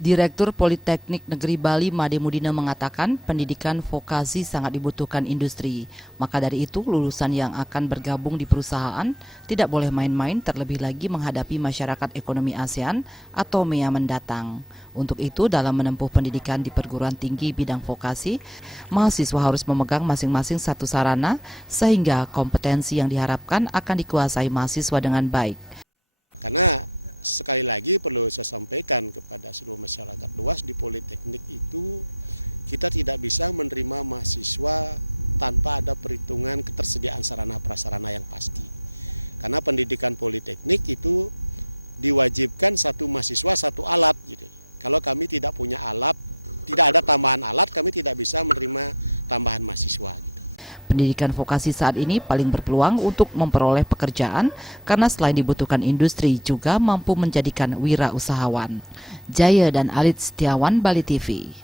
Direktur Politeknik Negeri Bali Made Mudina mengatakan pendidikan vokasi sangat dibutuhkan industri. Maka dari itu lulusan yang akan bergabung di perusahaan tidak boleh main-main, terlebih lagi menghadapi masyarakat ekonomi ASEAN atau MEA mendatang. Untuk itu dalam menempuh pendidikan di perguruan tinggi bidang vokasi, mahasiswa harus memegang masing-masing satu sarana sehingga kompetensi yang diharapkan akan dikuasai mahasiswa dengan baik. Karena sekali lagi perlu saya sampaikan kepada seluruh masyarakat luas, di Politeknik itu kita tidak bisa menerima mahasiswa tanpa ada perhitungan ketersediaan sarana prasarana yang pasti. Karena pendidikan Politeknik itu diwajibkan satu mahasiswa satu alat gitu. Kalau kami tidak punya alat, tidak ada tambahan alat, kami tidak bisa menerima tambahan mahasiswa gitu. Pendidikan vokasi saat ini paling berpeluang untuk memperoleh pekerjaan karena selain dibutuhkan industri juga mampu menjadikan wirausahawan. Jaya dan Alit Setiawan, Bali TV.